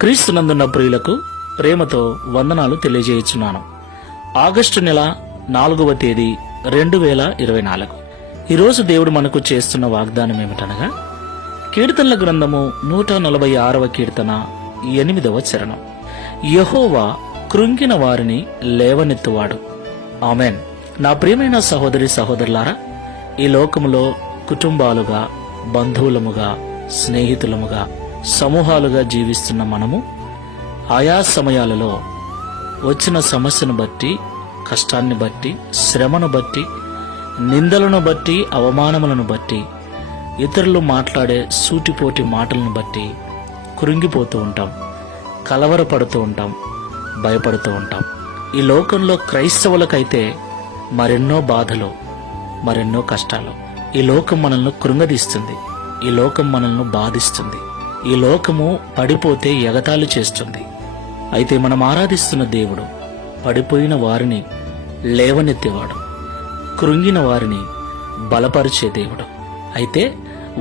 క్రీస్తునందున్న ప్రియులకు ప్రేమతో వందనాలు తెలియజేయుచున్నాను. ఆగస్టు నెల 4వ తేదీ 2024. ఈరోజు దేవుడు మనకు చేస్తున్న వాగ్దానం ఏమిటనగా, కీర్తనల గ్రంథము 146వ కీర్తన 8వ చరణం. యెహోవా కృంగిన వారిని లేవనెత్తువాడు. ఆమెన్. నా ప్రియమైన సహోదరి సహోదరులారా, ఈ లోకములో కుటుంబాలుగా, బంధువులముగా, స్నేహితులముగా, సమూహాలుగా జీవిస్తున్న మనము ఆయా సమయాలలో వచ్చిన సమస్యను బట్టి, కష్టాన్ని బట్టి, శ్రమను బట్టి, నిందలను బట్టి, అవమానములను బట్టి, ఇతరులు మాట్లాడే సూటిపోటి మాటలను బట్టి కృంగిపోతూ ఉంటాం, కలవరపడుతూ ఉంటాం, భయపడుతూ ఉంటాం. ఈ లోకంలో క్రైస్తవులకైతే మరెన్నో బాధలు, మరెన్నో కష్టాలు. ఈ లోకం మనల్ని కృంగదీస్తుంది, ఈ లోకం మనల్ని బాధిస్తుంది, ఈ లోకము పడిపోతే ఎగతాళి చేస్తుంది. అయితే మనం ఆరాధిస్తున్న దేవుడు పడిపోయిన వారిని లేవనెత్తేవాడు, కృంగిన వారిని బలపరిచే దేవుడు. అయితే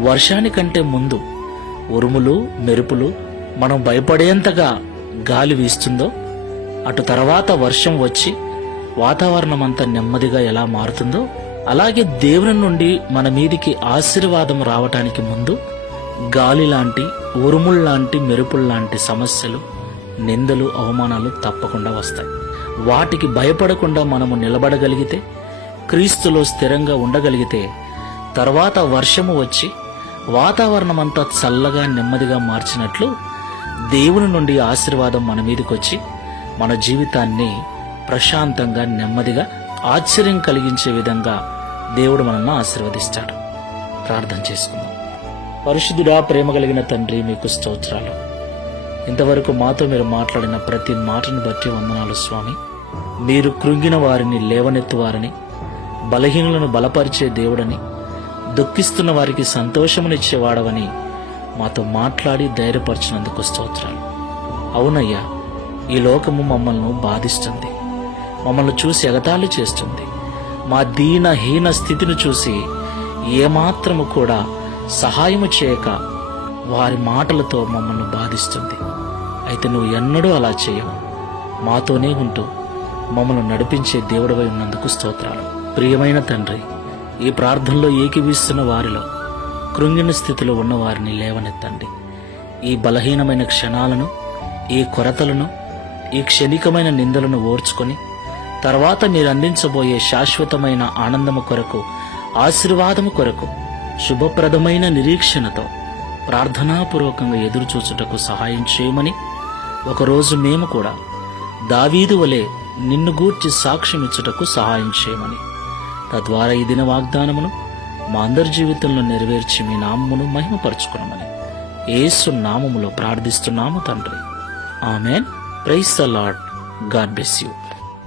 వర్షానికంటే ముందు ఉరుములు, మెరుపులు మనం భయపడేంతగా గాలి వీస్తుందో, అటు తర్వాత వర్షం వచ్చి వాతావరణం అంతా నెమ్మదిగా ఎలా మారుతుందో, అలాగే దేవుని నుండి మన మీదికి ఆశీర్వాదం రావటానికి ముందు గాలి లాంటి, ఉరుముల్లాంటి, మెరుపుల్లాంటి సమస్యలు, నిందలు, అవమానాలు తప్పకుండా వస్తాయి. వాటికి భయపడకుండా మనము నిలబడగలిగితే, క్రీస్తులో స్థిరంగా ఉండగలిగితే, తర్వాత వర్షము వచ్చి వాతావరణం అంతా చల్లగా, నెమ్మదిగా మార్చినట్లు దేవుని నుండి ఆశీర్వాదం మన మీదకి వచ్చి మన జీవితాన్ని ప్రశాంతంగా, నెమ్మదిగా, ఆశ్చర్యం కలిగించే విధంగా దేవుడు మనల్ని ఆశీర్వదిస్తాడు. ప్రార్థన చేసుకుందాం. పరిశుద్ధుడా, ప్రేమ కలిగిన తండ్రి, మీకు స్తోత్రాలు. ఇంతవరకు మాతో మీరు మాట్లాడిన ప్రతి మాటను బట్టి వందనాలు స్వామి. మీరు కృంగిన వారిని లేవనెత్తువారని, బలహీనులను బలపరిచే దేవుడని, దుఃఖిస్తున్న వారికి సంతోషమునిచ్చేవాడవని మాతో మాట్లాడి ధైర్యపరిచినందుకు స్తోత్రాలు. అవునయ్యా, ఈ లోకము మమ్మల్ని బాధిస్తుంది, మమ్మల్ని చూసి ఎగతాళి చేస్తుంది. మా దీనహీన స్థితిని చూసి ఏమాత్రము కూడా సహాయము చేయక వారి మాటలతో మమ్మల్ని బాధిస్తుంది. అయితే నువ్వు ఎన్నడూ అలా చేయవు, మాతోనే ఉంటూ మమ్మల్ని నడిపించే దేవుడవై ఉన్నందుకు స్తోత్రాలు. ప్రియమైన తండ్రి, ఈ ప్రార్థనలో ఏకీవిస్తున్న వారిలో కృంగిన స్థితిలో ఉన్న వారిని లేవనెత్తండి. ఈ బలహీనమైన క్షణాలను, ఈ కొరతలను, ఈ క్షణికమైన నిందలను ఓర్చుకొని తర్వాత మీరు అందించబోయే శాశ్వతమైన ఆనందము కొరకు, ఆశీర్వాదము కొరకు, శుభప్రదమైన నిరీక్షణతో ప్రార్థనాపూర్వకంగా ఎదురుచూచుటకు సహాయం చేయమని, ఒకరోజు మేము కూడా దావీదు వలె నిన్ను గూర్చి సాక్ష్యం ఇచ్చుటకు సహాయం చేయమని, తద్వారా ఈ దిన వాగ్దానమును మా అందరి జీవితంలో నెరవేర్చి మీ నామమును మహిమపరచుకున్నామని యేసు నామములో ప్రార్థిస్తున్నాము తండ్రి. Amen. Praise the Lord. God bless you.